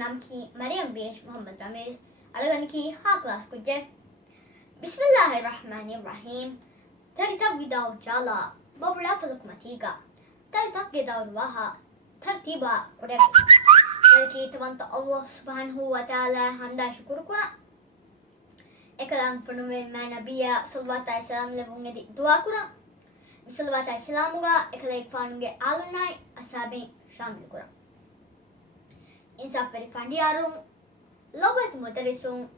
नाम की मरियम बेश मोहम्मद रमीज अलगन की हा क्लास कुजे बिस्मिल्लाहिर्रहमानिर्रहीम tertak gidaw jala babla faluk matiga tertak gidaw waha tertiba ureg dalki tawanta Allah subhanahu wa ta'ala hamda syukur kuna ekalang funume ma nabiya sallallahu alaihi wasallam lebungedi dua kuna sallallahu alaihi wasallam ga ekalek fanuge alunai asabi shamil kuna insaf veri fandiyarum lobet mudarisum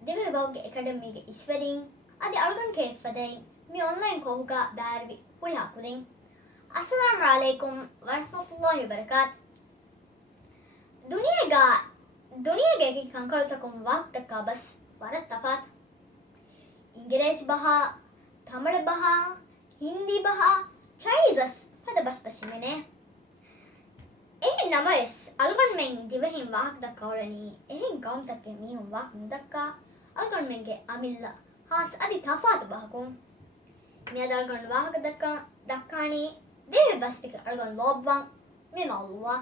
deve bawge academy ge iswerin adi algan ke fadain mi online kohuga barbi puri hakudin assalamu alaikum warahmatullahi wabarakatuh दुनिया की कंकड़ तक वक्त का बस फरक तफात इंग्लिश बहा तमिल बहा हिंदी बहा चाइनीज बस फद बस पसीमने नमस अलगन में दिवहिं वाक दक्कावरनी एहिं गांव तक के मी वाक दक्का अलगन में के अमिल्ला हास अदि तफात बहको मी अलगन वाक दक्कानी देवे बस के अलगन लोबवा मी मालुवा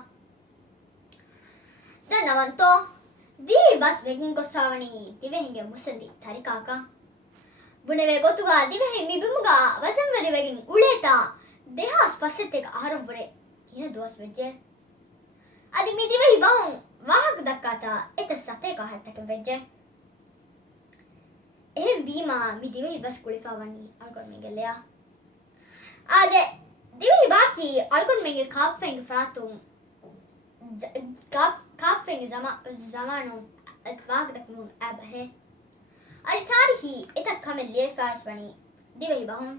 दनवंतो दी बस वेगिन गोसावनी दिवहिंगे मुसंदी तरिकाका बुनेवे गोतुगा दिवहिं मिबुमुगा वजन वरी वेगिन उलेता देहास फसेतेगा आहारम वरे किन दोस वेजे अदि मी दिवहि बाहुं वाहक दक्काता एत सते का हटक वेजे एहे बीमा मी दिवहि बस कुलिफावनी अलगन मेगे लिया आदे दिवहि बाकी अलगन मेगे काफेंग फ्रातुं काफेंग ज़मानो वाहक दक्मुं अबहे अदि तारिही एतक कमेल लिए फाश बनी दिवहि बाहुं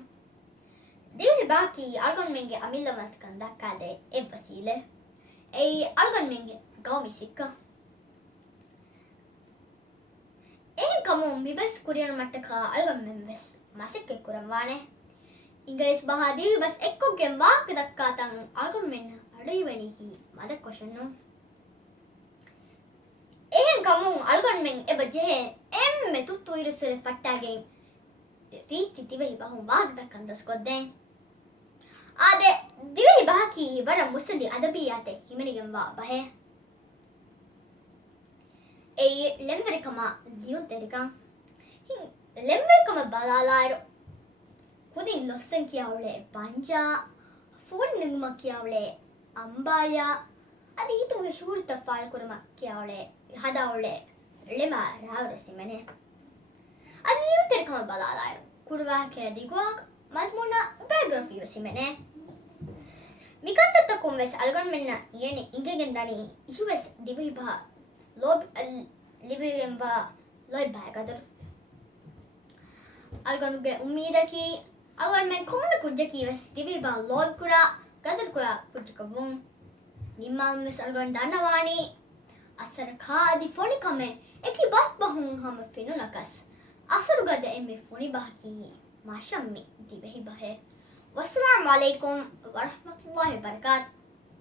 दिवहि बाकी अलगन मेगे अमिलमत कंदा कादे ए वसीले ए अलगन मेंगे गाँव में सिक्का एन कमो मिबस कुरियन मट्टका अलगन में बस मासिक के कुरवाने इंग्लिश बहादी बस एक्को के वाक दक्का तंग अलगन में अड़ई वनी की मदद क्वेश्चन एन कमो अलगन में ए बजे एम में तू इरसले फट्टागे रीति दिवहि बाहु वाक दक्कन दस्को दे आदे दिवहि बाकी वर मुसंदी अदबियाते हिमनिगम वा बहे ए लेम्वरिकमा लियुन तेरिका लेम्वरिकमा बलालायरो कुदिन लोसन कियावले पंजा फूड निगमा कियावले अंबाया अदि तुगे शूरत फाल कुरमा कियावले हदावले लेमा रावरसिमने अदि लियुन तेरिकमा बलालायरो कुरवा के दिगवा मजमुना बायोग्राफी रसिमने मिकंत तकुम वेस अलगन मेन्ना येने इंगेगेंदानी यूएस दिवहि बहा लोब लिबिगेंबा लोय बायगदर अलगन के उम्मीद की अगर मैं खुमन कुछ की वेस दिवहि बहा लोब कुरा गदर कुरा कुछ कबुं निम्माल में अलगन दानवानी असर खा दि फोनी कमे एकी बस बहुं हम फिनु नकस असर गदे एमे फोनी बाकी माशम में दिवहि बहे वस्सलाम वालेकुम वरहमतुल्लाहि वबरकातुहू